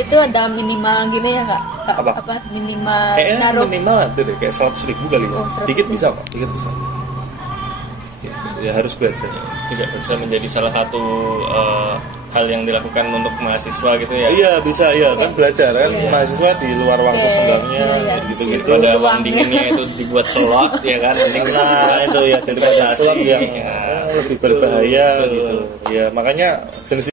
itu ada minimal gini ya nggak? Apa minimal naruh? Minimal ada deh kayak 100.000 kali ya. Dikit bisa kok, dikit bisa. Ya harus belajar. Juga bisa menjadi salah satu hal yang dilakukan untuk mahasiswa gitu ya. Iya bisa ya kan belajar kan mahasiswa di luar waktu senggangnya gitu-gitu. Ada uang dinginnya itu dibuat slot ya kan. Nah itu ya daripada slot yang lebih berbahaya gitu. Ya makanya jenis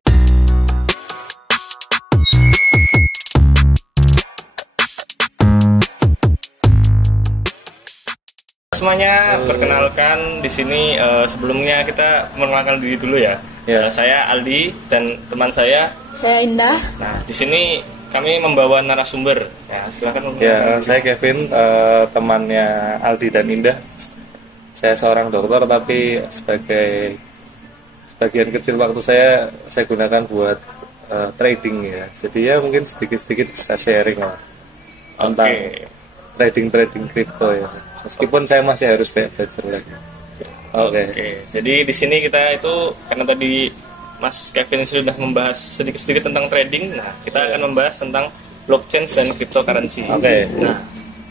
semuanya, perkenalkan di sini sebelumnya kita mengenalkan diri dulu ya. Saya Aldi dan teman saya Indah. Nah, di sini kami membawa narasumber. Ya, silakan. Ya, saya Kevin, temannya Aldi dan Indah. Saya seorang dokter tapi sebagian kecil waktu saya gunakan buat trading ya. Jadi ya mungkin sedikit-sedikit bisa sharing lah tentang trading kripto ya. Meskipun saya masih harus belajar lagi. Oke. Jadi di sini kita itu karena tadi Mas Kevin sudah membahas sedikit-sedikit tentang trading. Nah, kita akan membahas tentang blockchain dan cryptocurrency.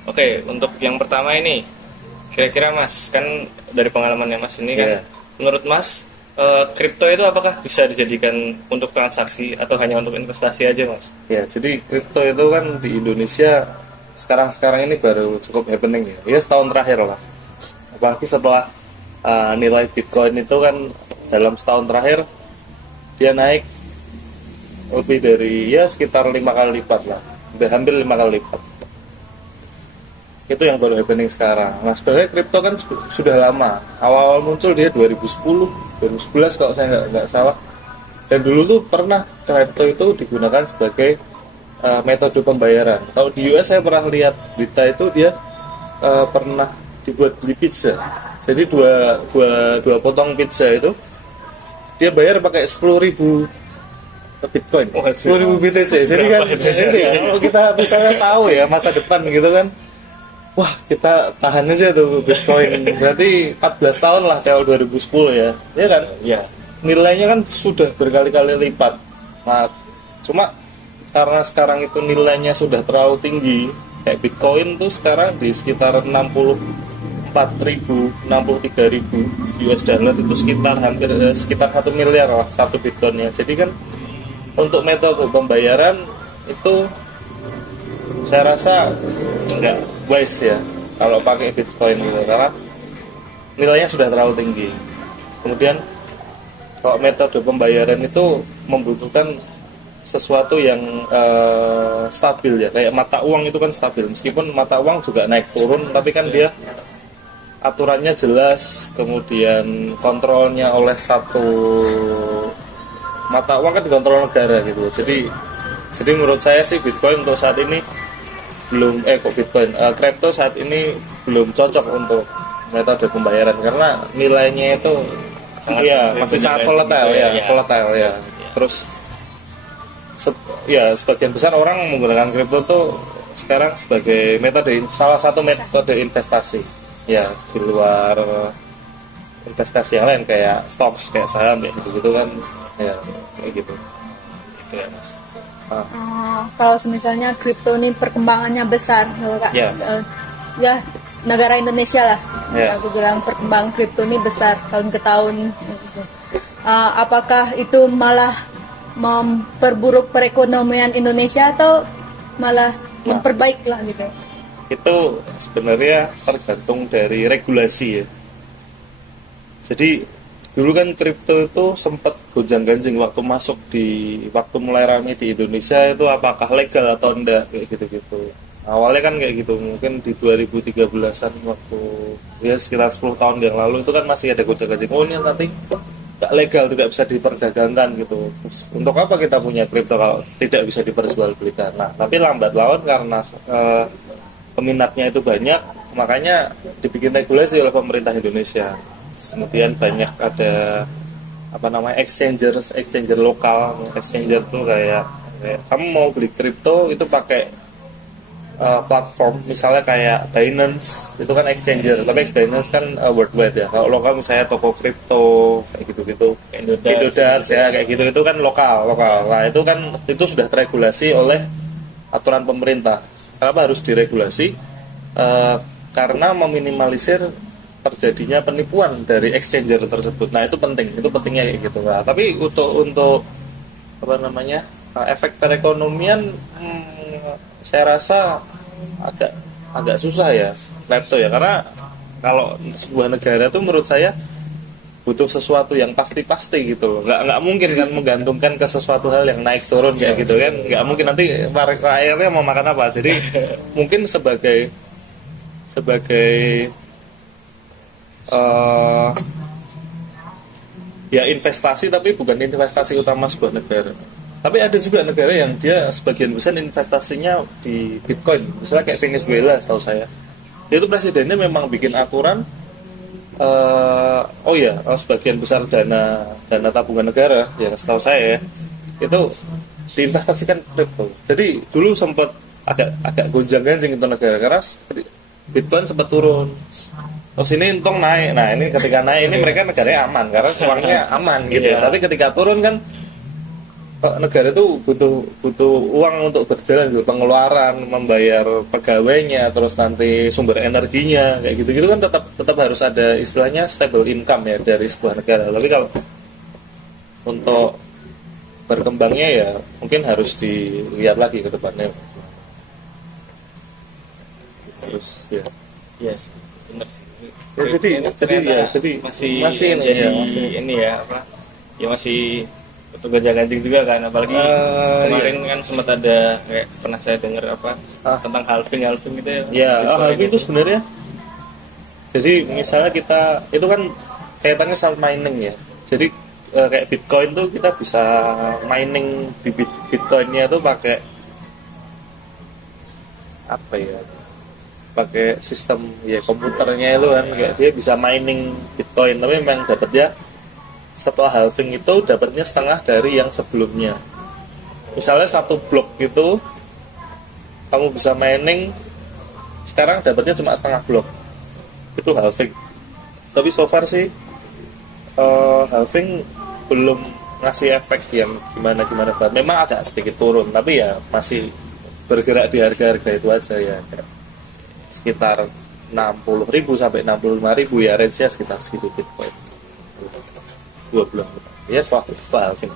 Oke, untuk yang pertama ini kira-kira Mas kan dari pengalamannya Mas ini kan menurut Mas kripto itu apakah bisa dijadikan untuk transaksi atau hanya untuk investasi aja Mas? Ya, jadi kripto itu kan di Indonesia sekarang ini baru cukup happening ya setahun terakhir lah, apalagi setelah nilai Bitcoin itu kan dalam setahun terakhir dia naik lebih dari sekitar 5 kali lipat lah, hampir 5 kali lipat. Itu yang baru happening sekarang. Nah sebenarnya kripto kan sudah lama, awal muncul dia 2010 2011 kalau saya nggak salah, dan dulu tuh pernah kripto itu digunakan sebagai metode pembayaran. Kalau di US saya pernah lihat berita itu dia pernah dibuat beli pizza. Jadi dua potong pizza itu dia bayar pakai 10.000 Bitcoin, 10.000 BTC. Jadi kan kalau kita misalnya tahu ya masa depan gitu kan, wah kita tahan aja tuh Bitcoin. Berarti 14 tahun lah kayak 2010 ya kan? Ya. Nilainya kan sudah berkali-kali lipat. Nah, cuma karena sekarang itu nilainya sudah terlalu tinggi, kayak Bitcoin tuh sekarang di sekitar 63.000 US dollar, itu sekitar 1 miliar lah satu Bitcoinnya. Jadi kan untuk metode pembayaran itu saya rasa nggak wise ya kalau pakai Bitcoin gitu, karena nilainya sudah terlalu tinggi. Kemudian kalau metode pembayaran itu membutuhkan sesuatu yang stabil ya, kayak mata uang itu kan stabil, meskipun mata uang juga naik turun, tapi kan dia aturannya jelas, kemudian kontrolnya oleh satu mata uang kan dikontrol negara gitu. Jadi menurut saya sih Bitcoin untuk saat ini belum kripto saat ini belum cocok untuk metode pembayaran karena nilainya itu masih sangat volatile ya. Terus sebagian besar orang menggunakan kripto tuh sekarang sebagai salah satu metode investasi ya, di luar investasi yang lain kayak stocks, kayak saham kayak gitu kan ya, kayak gitu. Itu ya Mas. Kalau misalnya kripto ini perkembangannya besar, ya negara Indonesia lah, aku bilang perkembangan kripto ini besar tahun ke tahun. Apakah itu malah memperburuk perekonomian Indonesia atau malah memperbaik lah gitu? Itu sebenarnya tergantung dari regulasi ya. Jadi dulu kan kripto itu sempat gonjang-ganjing waktu mulai ramai di Indonesia, itu apakah legal atau enggak kayak gitu-gitu. Awalnya kan kayak gitu, mungkin di 2013-an waktu sekitar 10 tahun yang lalu itu kan masih ada gonjang-ganjing. Oh ini nanti nggak legal, tidak bisa diperdagangkan gitu. Terus, untuk apa kita punya kripto kalau tidak bisa diperjualbelikan? Nah, tapi lambat laun karena peminatnya itu banyak, makanya dibikin regulasi oleh pemerintah Indonesia. Kemudian banyak ada exchanger lokal. Exchanger tuh kayak kamu mau beli kripto itu pakai platform misalnya kayak Binance itu kan exchanger, tapi Binance kan worldwide ya. Kalau lokal misalnya toko kripto kayak gitu-gitu, Indodax ya kayak gitu-gitu kan lokal. Nah itu kan itu sudah teregulasi oleh aturan pemerintah. Kenapa harus diregulasi? Karena meminimalisir terjadinya penipuan dari exchanger tersebut. Nah itu pentingnya kayak gitu. Nah, tapi untuk apa namanya efek perekonomian saya rasa agak susah ya kripto ya, karena kalau sebuah negara tuh menurut saya butuh sesuatu yang pasti gitu, nggak mungkin kan menggantungkan ke sesuatu hal yang naik turun kayak gitu kan, nggak mungkin nanti rakyatnya mau makan apa. Jadi mungkin sebagai ya investasi, tapi bukan investasi utama sebuah negara. Tapi ada juga negara yang dia sebagian besar investasinya di Bitcoin. Misalnya kayak Venezuela, setahu saya. Dia itu presidennya memang bikin aturan, sebagian besar dana tabungan negara, yang setahu saya ya, itu diinvestasikan kripto. Jadi dulu sempat agak gonjang-ganjing itu negara, karena Bitcoin sempat turun. Terus ini untung naik. Nah ini ketika naik ini mereka negaranya aman karena uangnya aman gitu. Tapi ketika turun kan negara itu butuh uang untuk berjalan, butuh pengeluaran, membayar pegawainya, terus nanti sumber energinya kayak gitu kan tetap harus ada istilahnya stable income ya dari sebuah negara. Tapi kalau untuk berkembangnya ya mungkin harus dilihat lagi ke depannya. Terus ya. Yes, benar sih. Jadi masih ini ya apa? Ya masih gonjang-ganjing juga kan, apalagi kemarin kan sempat ada kayak pernah saya dengar tentang halving gitu ya. Ya, halving itu sebenarnya. Jadi misalnya kita itu kan kaitannya sama mining ya. Jadi kayak Bitcoin tuh kita bisa mining di Bitcoinnya tuh pakai apa ya? Pakai sistem ya komputernya itu kan, kayak dia bisa mining Bitcoin, tapi memang dapatnya setelah halving itu dapatnya setengah dari yang sebelumnya. Misalnya satu blok itu kamu bisa mining, sekarang dapatnya cuma setengah blok, itu halving. Tapi so far sih halving belum ngasih efek yang gimana banget. Memang agak sedikit turun, tapi ya masih bergerak di harga itu aja ya, sekitar 60.000 sampai 65.000 ya, range-nya sekitar segitu Bitcoin 2 bulan ya setelah halving.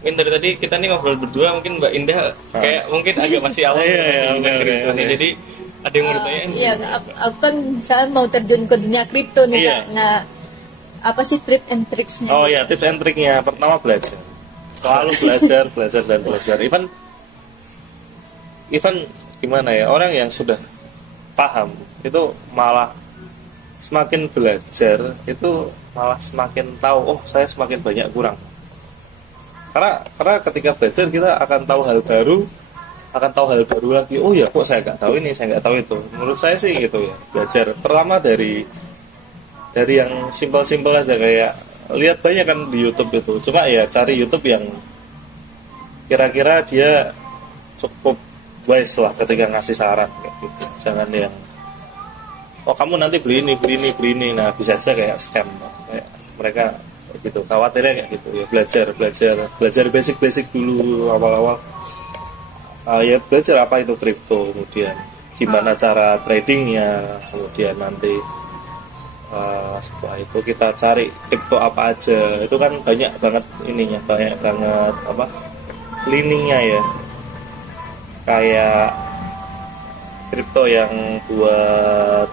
Mungkin dari tadi kita nih ngobrol berdua, mungkin Mbak Indah kayak mungkin agak masih awal jadi ada yang mau ditanya? Iya, aku kan misalnya mau terjun ke dunia kripto nih. Nah, apa sih tips and tricksnya? Oh ya, tips and triknya pertama belajar, selalu belajar. Even gimana ya, orang yang sudah paham itu malah semakin belajar itu malah semakin tahu, oh saya semakin banyak kurang. Karena ketika belajar kita akan tahu hal baru lagi. Oh ya, kok saya nggak tahu ini, saya nggak tahu itu. Menurut saya sih gitu ya, belajar pertama dari yang simpel aja, kayak lihat banyak kan di YouTube itu. Cuma ya cari YouTube yang kira-kira dia cukup wise lah ketika ngasih saran kayak gitu. Jangan yang kamu nanti beli ini, nah bisa aja kayak scam kayak mereka gitu, khawatirnya kayak gitu ya. Belajar basic dulu awal-awal. Ya belajar apa itu kripto, kemudian gimana cara tradingnya, kemudian nanti setelah itu kita cari kripto apa aja. Itu kan banyak banget linknya ya, kayak kripto yang buat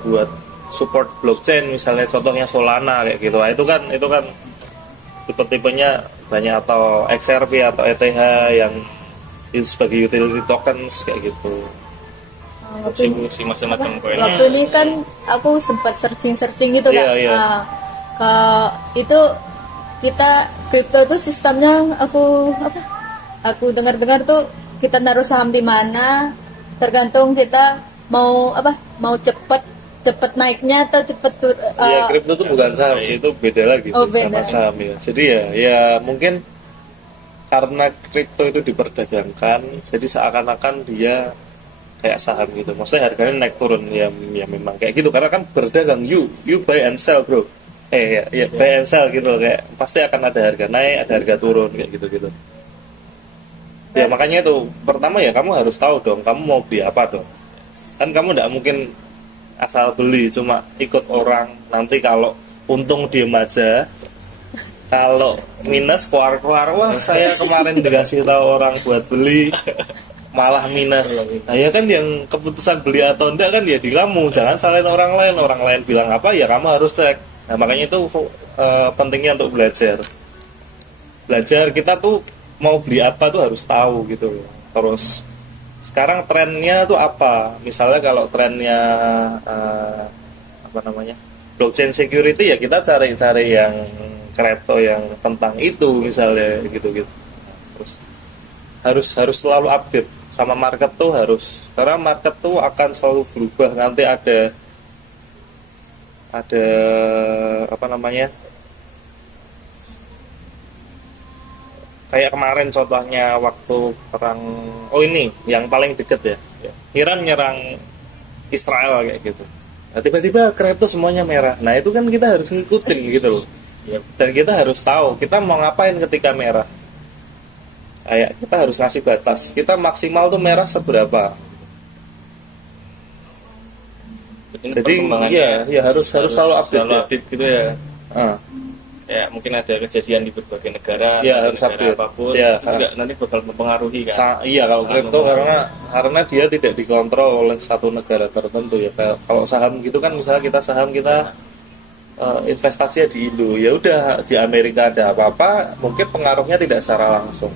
buat support blockchain, misalnya contohnya Solana kayak gitu. Itu kan tipe-tipenya banyak, atau XRP atau ETH yang sebagai utility tokens kayak gitu. Macam-macam koin. Waktu ini kan aku sempat searching gitu kan. Itu kita kripto itu sistemnya aku dengar tuh kita naruh saham di mana, tergantung kita mau cepet naiknya atau cepet ya kripto itu bukan saham sih, itu beda lagi sih sama saham ya. Jadi ya mungkin karena kripto itu diperdagangkan, jadi seakan-akan dia kayak saham gitu. Maksudnya harganya naik turun ya, ya memang kayak gitu karena kan berdagang, you buy and sell bro. Ya buy and sell gitu, kayak pasti akan ada harga naik, ada harga turun kayak gitu. Ya makanya itu pertama ya kamu harus tahu dong kamu mau beli apa dong. Kan kamu tidak mungkin asal beli cuma ikut orang, nanti kalau untung diem aja, kalau minus keluar wah saya kemarin dikasih tahu orang buat beli malah minus. Nah ya kan yang keputusan beli atau enggak kan ya di kamu, jangan salahin orang lain bilang apa ya kamu harus cek. Nah makanya itu pentingnya untuk belajar kita tuh mau beli apa tuh harus tahu gitu. Terus sekarang trennya tuh apa, misalnya kalau trennya blockchain security ya kita cari yang kripto yang tentang itu misalnya gitu. Terus harus selalu update sama market tuh harus, karena market tuh akan selalu berubah. Nanti ada kayak kemarin contohnya waktu perang ini yang paling deket ya, Iran nyerang Israel kayak gitu. Nah, tiba-tiba kripto semuanya merah. Nah itu kan kita harus ngikutin gitu loh. Dan kita harus tahu kita mau ngapain ketika merah. Kayak kita harus ngasih batas. Kita maksimal tuh merah seberapa. Jadi ya harus selalu update gitu ya. Ya mungkin ada kejadian di berbagai negara, ya harus update apapun, ya, itu juga nanti bakal mempengaruhi kan. Iya kalau kripto karena dia tidak dikontrol oleh satu negara tertentu ya. Kalau saham gitu kan, misalnya kita saham investasinya di Indo, ya udah di Amerika ada apa-apa mungkin pengaruhnya tidak secara langsung.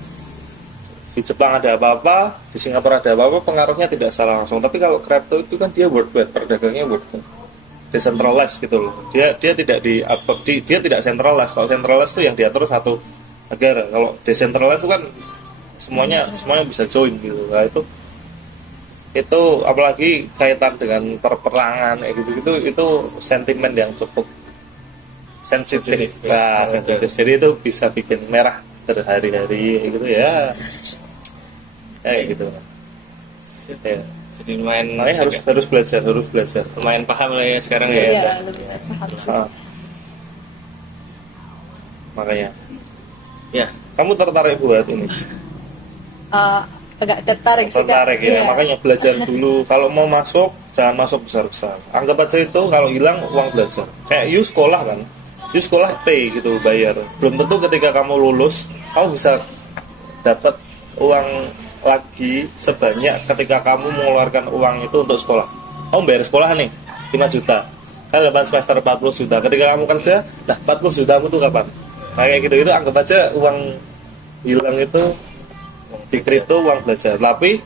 Di Jepang ada apa-apa, di Singapura ada apa-apa, pengaruhnya tidak secara langsung. Tapi kalau kripto itu kan dia worldwide, perdagangnya worldwide, decentralized gitu loh. Dia tidak dia tidak centralized. Kalau centralized itu yang diatur satu negara. Kalau decentralized itu kan semuanya bisa join gitu. Nah, itu apalagi kaitan dengan perperangan gitu itu sentimen yang cukup sensitif. Nah, sensitif. Jadi itu bisa bikin merah berhari-hari gitu ya. Kayak gitu. Ya. Jadi lumayan harus belajar. Lumayan paham lah ya sekarang ya. Iya, lebih paham. Makanya. Ya. Kamu tertarik buat ini? Agak tertarik sih. Tertarik ya. Makanya belajar dulu. Kalau mau masuk jangan masuk besar-besar. Anggap aja itu kalau hilang uang belajar. Kayak you sekolah kan. You sekolah pay gitu, bayar. Belum tentu ketika kamu lulus kamu bisa dapat uang lagi sebanyak ketika kamu mengeluarkan uang itu untuk sekolah. Kamu bayar sekolah nih 5 juta, kan 8 semester 40 juta. Ketika kamu kerja, 40 juta kamu tuh kapan? Kayak gitu, itu anggap aja uang hilang itu di kripto uang belajar. Tapi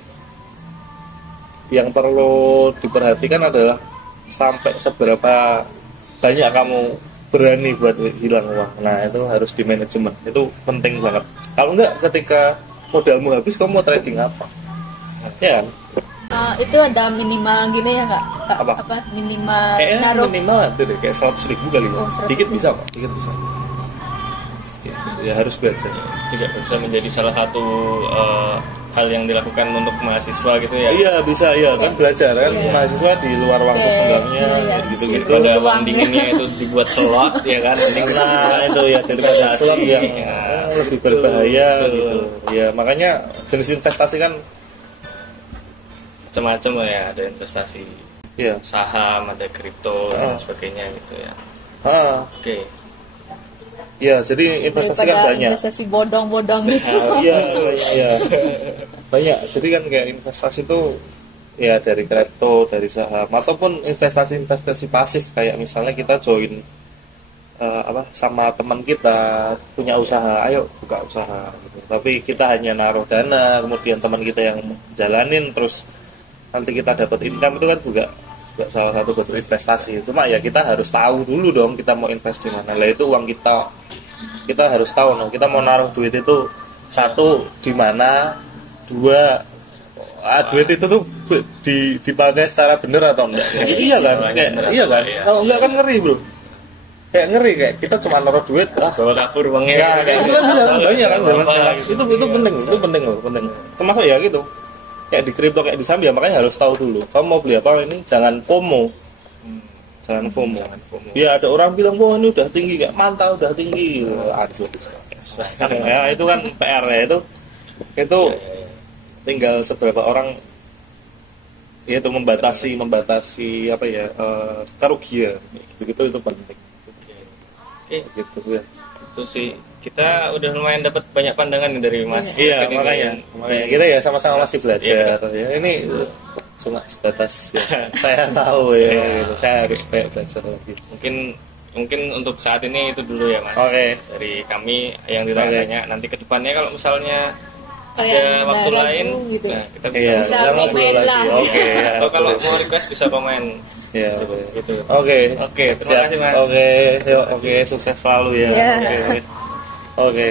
yang perlu diperhatikan adalah sampai seberapa banyak kamu berani buat hilang uang. Nah itu harus di manajemen, itu penting banget. Kalau enggak ketika modalmu habis kamu mau trading apa? Ya kan? Itu ada minimal gini ya nggak? Apa? Minimal naruh? Minimal ada deh, kayak 100.000 kali. Dikit bisa kok, dikit bisa. Ya harus belajar. Juga bisa menjadi salah satu hal yang dilakukan untuk mahasiswa gitu ya. Iya bisa, ya kan belajar kan mahasiswa di luar waktu senggangnya gitu-gitu. Pada uang dinginnya itu dibuat slot ya kan. Nah itu ya daripada slot yang lebih berbahaya gitu. Ya makanya jenis investasi kan macam-macam ya, ada investasi saham, ada kripto dan sebagainya gitu ya. Oke. Ya, jadi investasi kan banyak. Investasi bodong-bodong gitu. Iya. Banyak. Jadi kan kayak investasi itu ya dari kripto, dari saham, ataupun investasi pasif kayak misalnya kita join sama teman kita punya usaha, ayo buka usaha gitu. Tapi kita hanya naruh dana, kemudian teman kita yang jalanin, terus nanti kita dapat income, itu kan juga salah satu bentuk investasi. Cuma ya kita harus tahu dulu dong kita mau invest di mana. Lah itu uang kita harus tahu kita mau naruh duit itu satu di mana, dua duit itu tuh dipakai secara benar atau enggak. Iya kan? Kalau enggak kan ngeri, Bro. kayak ngeri kayak kita cuma naruh duit bawa kabur uangnya. ya kayak itu kan banyak kan zaman sekarang itu penting loh termasuk ya gitu kayak di kripto kayak di saham ya makanya harus tahu dulu kamu mau beli apa ini jangan FOMO. Ya ada orang bilang wah ini udah tinggi kayak mantap udah tinggi aja ya itu kan PR ya itu tinggal seberapa orang ya itu membatasi apa ya kerugian begitu itu penting. Oke. Gitu ya. Itu sih kita udah lumayan dapat banyak pandangan nih dari Mas. Iya, Kevin makanya kita ya sama-sama masih belajar. Ya, ini cuma sebatas ya, saya tahu ya, gitu. Saya harus belajar lagi. Mungkin untuk saat ini itu dulu ya Mas. Oke. Dari kami yang ditanya nanti ke depannya kalau misalnya Kalian ada waktu ragu lain, gitu. nah kita Iya, Bisa kita ngobrol komen lagi. lah. Oke, ya. atau kalau mau request bisa komen. Ya, Gitu. Oke, Oke, terima kasih Mas. Oke, yuk, oke, sukses selalu ya. Iya. Oke.